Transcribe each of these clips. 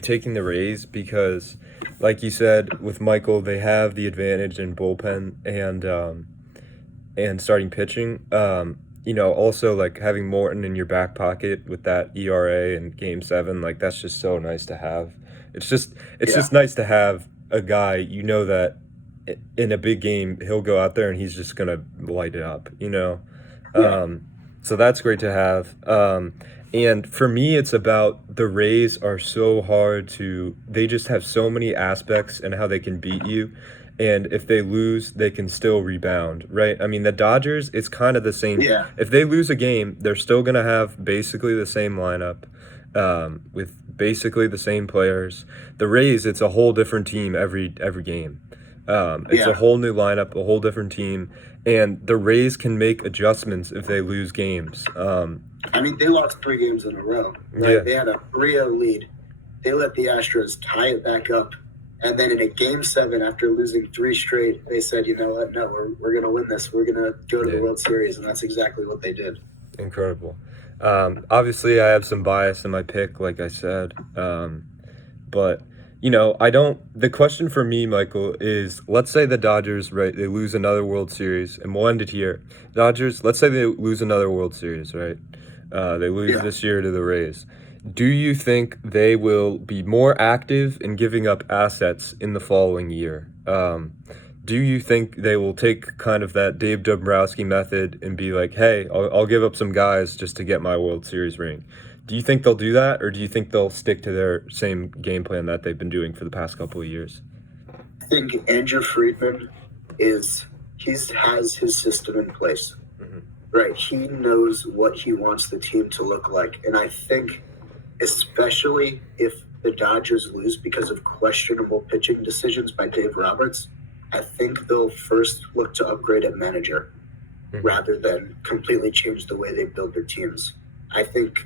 taking the Rays because, like you said, with Michael, they have the advantage in bullpen and starting pitching. Also like having Morton in your back pocket with that ERA in Game 7, like that's just so nice to have. It's Yeah, just nice to have a guy that in a big game he'll go out there and he's just gonna light it up. yeah, Um, so that's great to have. And for me, it's about the Rays are so hard to. They just have so many aspects and how they can beat you. And if they lose, they can still rebound, right? I mean, the Dodgers, it's kind of the same. yeah, If they lose a game, they're still going to have basically the same lineup with basically the same players. The Rays, it's a whole different team every game. It's a yeah. whole new lineup, a whole different team, and the Rays can make adjustments if they lose games. I mean, they lost 3 games in a row, Yeah, right? They had a 3-0 lead. They let the Astros tie it back up. And then in a game 7, after losing 3 straight, they said, you know what? No, we're going to win this. We're going to go to yeah, the World Series. And that's exactly what they did. incredible. Obviously, I have some bias in my pick, like I said, but I don't. The question for me, Michael, is let's say the Dodgers, right? They lose another World Series, and we'll end it here. Dodgers, let's say they lose another World Series, right? They lose Yeah. this year to the Rays. Do you think they will be more active in giving up assets in the following year? Do you think they will take kind of that Dave Dombrowski method and be like, hey, I'll give up some guys just to get my World Series ring? Do you think they'll do that, or do you think they'll stick to their same game plan that they've been doing for the past couple of years? I think Andrew Friedman has his system in place, Hmm. right? He knows what he wants the team to look like. And I think, especially if the Dodgers lose because of questionable pitching decisions by Dave Roberts, I think they'll first look to upgrade at manager Hmm. rather than completely change the way they build their teams. I think,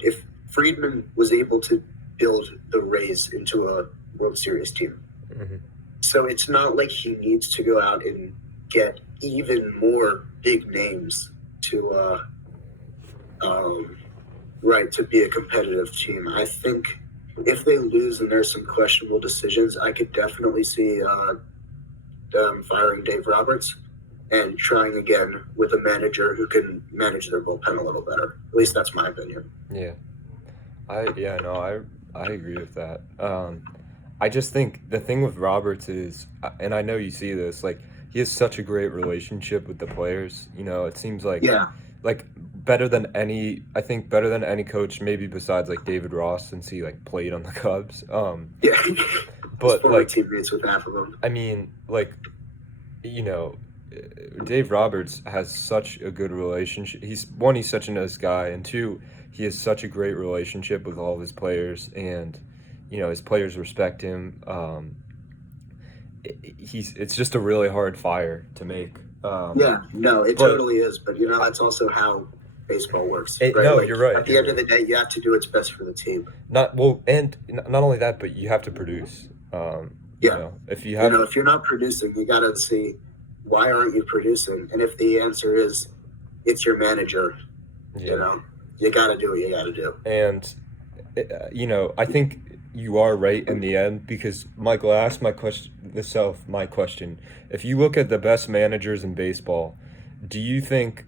if Friedman was able to build the Rays into a World Series team, Hmm. so it's not like he needs to go out and get even more big names to, right, to be a competitive team. I think if they lose and there's some questionable decisions, I could definitely see them firing Dave Roberts and trying again with a manager who can manage their bullpen a little better. At least that's my opinion. Yeah, I agree with that. I just think the thing with Roberts is, and I know you see this, like he has such a great relationship with the players. It seems Yeah, like better than any, I think better than any coach, maybe besides like David Ross since he like played on the Cubs. yeah. His But former like, teammates with half of them. I mean, like, you know, Dave Roberts has such a good relationship. He's such a nice guy, and two, he has such a great relationship with all of his players, and his players respect him. It's just a really hard fire to make. Yeah, no, it But totally is. But that's also how baseball works, right? no, Like you're right. at the You're end of right. the day, you have to do what's best for the team. Not well, and not only that, but you have to produce. Yeah, If you have, if you're not producing, you got to see why aren't you producing, and if the answer is it's your manager, you yeah, know, you got to do what you got to do. and I think you are right in the end because Michael asked my question. If you look at the best managers in baseball, do you think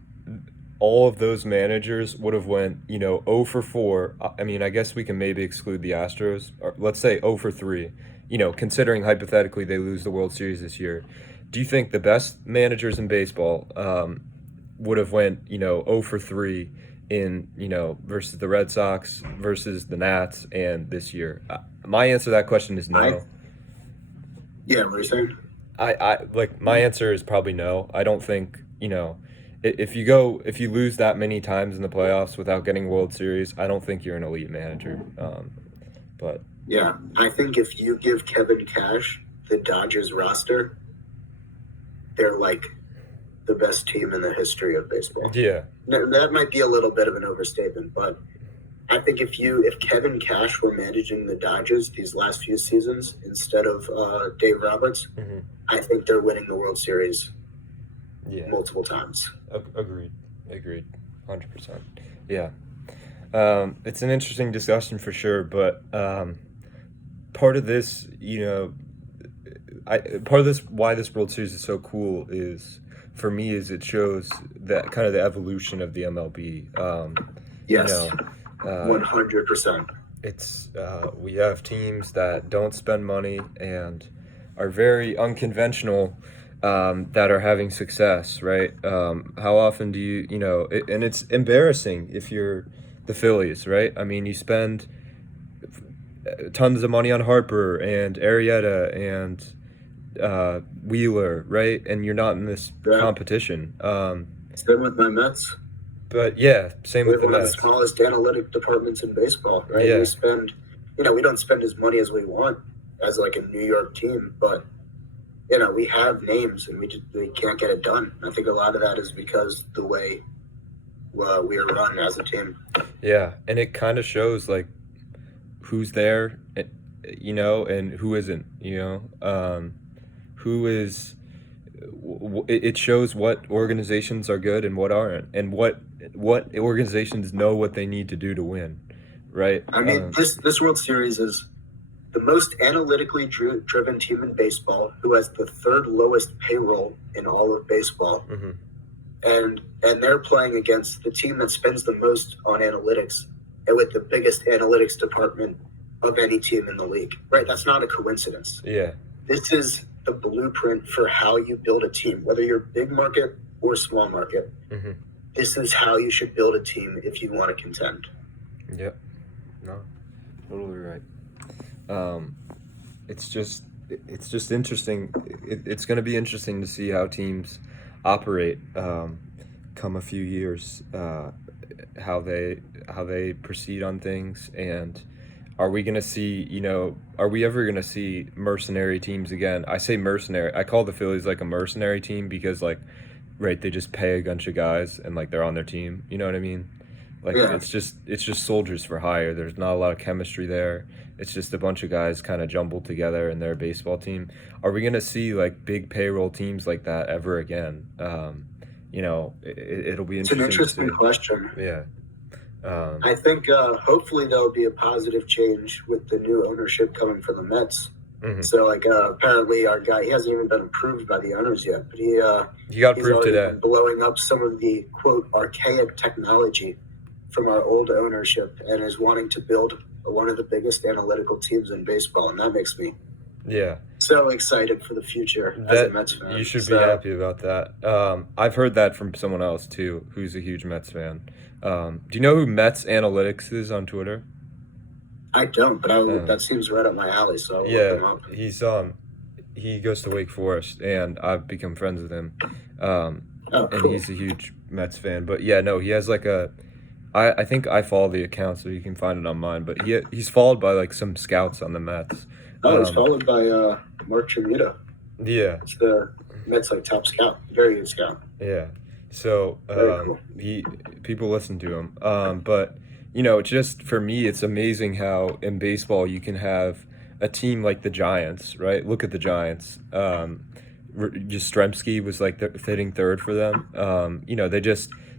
all of those managers would have went, 0 for 4? I mean, I guess we can maybe exclude the Astros, or let's say 0 for 3. Considering hypothetically they lose the World Series this year, do you think the best managers in baseball would have went, 0 for 3 in, versus the Red Sox versus the Nats and this year? My answer to that question is I no. Yeah, what are you saying? I like my answer is probably no. I don't think, if you lose that many times in the playoffs without getting World Series, I don't think you're an elite manager. But Yeah, I think if you give Kevin Cash the Dodgers roster, they're like the best team in the history of baseball. yeah, That might be a little bit of an overstatement, but I think if Kevin Cash were managing the Dodgers these last few seasons instead of Dave Roberts, hmm, I think they're winning the World Series yeah, multiple times. agreed, 100%. Yeah. It's an interesting discussion for sure, but part of this, part of this why this World Series is so cool is for me is it shows that kind of the evolution of the MLB. Yes, Uh, 100%. it's we have teams that don't spend money and are very unconventional, that are having success, right? How often do and it's embarrassing if you're the Phillies, right? I mean, you spend tons of money on Harper and Arrieta and Wheeler, right? And you're not in this Yeah. competition. Same with my Mets. But yeah, same We with have the one of the Mets. smallest analytic departments in baseball, right? Yeah. We spend, we don't spend as money as we want as like a New York team, but we have names and we can't get it done. I think a lot of that is because the way we are run as a team. Yeah, and it kind of shows like who's there, and who isn't, who is. It shows what organizations are good and what aren't, and what organizations know what they need to do to win, right? I mean, this World Series is the most analytically driven team in baseball, who has the third lowest payroll in all of baseball, Mhm. and they're playing against the team that spends the most on analytics and with the biggest analytics department of any team in the league. Right? That's not a coincidence. Yeah. This is the blueprint for how you build a team, whether you're big market or small market. Mhm. This is how you should build a team if you want to contend. Yep. No, totally right. It's just interesting. It's going to be interesting to see how teams operate, come a few years, how they proceed on things, and are we going to see, are we ever going to see mercenary teams again? I say mercenary. I call the Phillies like a mercenary team because like, right, they just pay a bunch of guys and like they're on their team. You know what I mean? Like Yeah. it's just soldiers for hire. There's not a lot of chemistry there. It's just a bunch of guys kind of jumbled together and they're a baseball team. Are we gonna see like big payroll teams like that ever again? It'll be It's an interesting interesting to see. question. Yeah. I think hopefully there'll be a positive change with the new ownership coming from the Mets. Mhm. So apparently our guy, he hasn't even been approved by the owners yet, but He got he's approved already today. been blowing up some of the quote archaic technology from our old ownership and is wanting to build one of the biggest analytical teams in baseball, and that makes me Yeah. so excited for the future as a Mets fan. You should be happy about that. I've heard that from someone else too, who's a huge Mets fan. Do you know who Mets Analytics is on Twitter? I don't, but that seems right up my alley, so I'll look him Yeah, up. he goes to Wake Forest, and I've become friends with him. Oh, And cool. he's a huge Mets fan. But yeah, no, he has like I think I follow the account, so you can find it on mine. But he's followed by like some scouts on the Mets. Oh, it's followed by Mark Tremita. Yeah, It's the Mets like top scout, very good scout. yeah. So Very cool. people listen to him. But just for me, it's amazing how in baseball you can have a team like the Giants, right? Look at the Giants. Yastrzemski was like hitting third for them.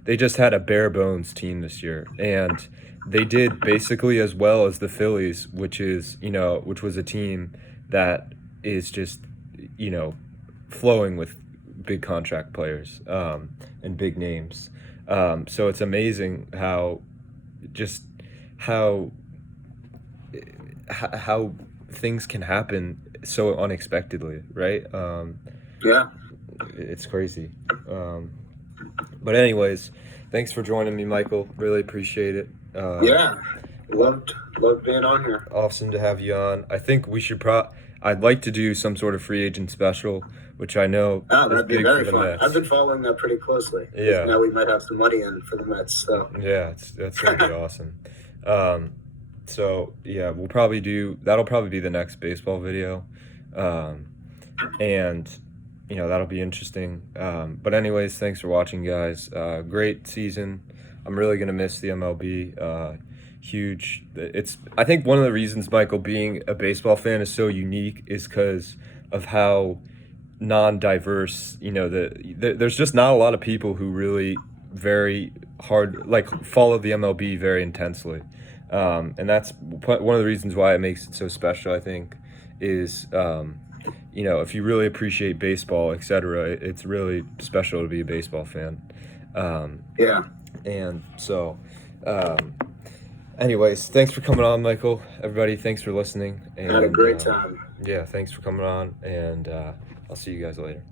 They just had a bare bones team this year, and they did basically as well as the Phillies, which was a team that is just flowing with big contract players, and big names. So it's amazing how just how how things can happen so unexpectedly, right? Yeah. It's crazy. But anyways, thanks for joining me, Michael. Really appreciate it. Yeah. Loved being on here. Awesome to have you on. I think we should I'd like to do some sort of free agent special, which I know Oh, is that'd be big very for the fun. Mets. I've been following that pretty closely. 'Cause Yeah. Now we might have some money in for the Mets. So Yeah, that's gonna be awesome. So yeah, that'll probably be the next baseball video, and that'll be interesting. But anyways, thanks for watching, guys. Great season. I'm really gonna miss the MLB. Huge. I think one of the reasons, Michael, being a baseball fan is so unique is because of how non-diverse. There's just not a lot of people who really very hard, like follow the MLB very intensely. And that's one of the reasons why it makes it so special, I think, is, if you really appreciate baseball, etc., it's really special to be a baseball fan. Yeah. And so, anyways, thanks for coming on, Michael. Everybody, thanks for listening. And, Had a great time. Yeah, thanks for coming on, and I'll see you guys later.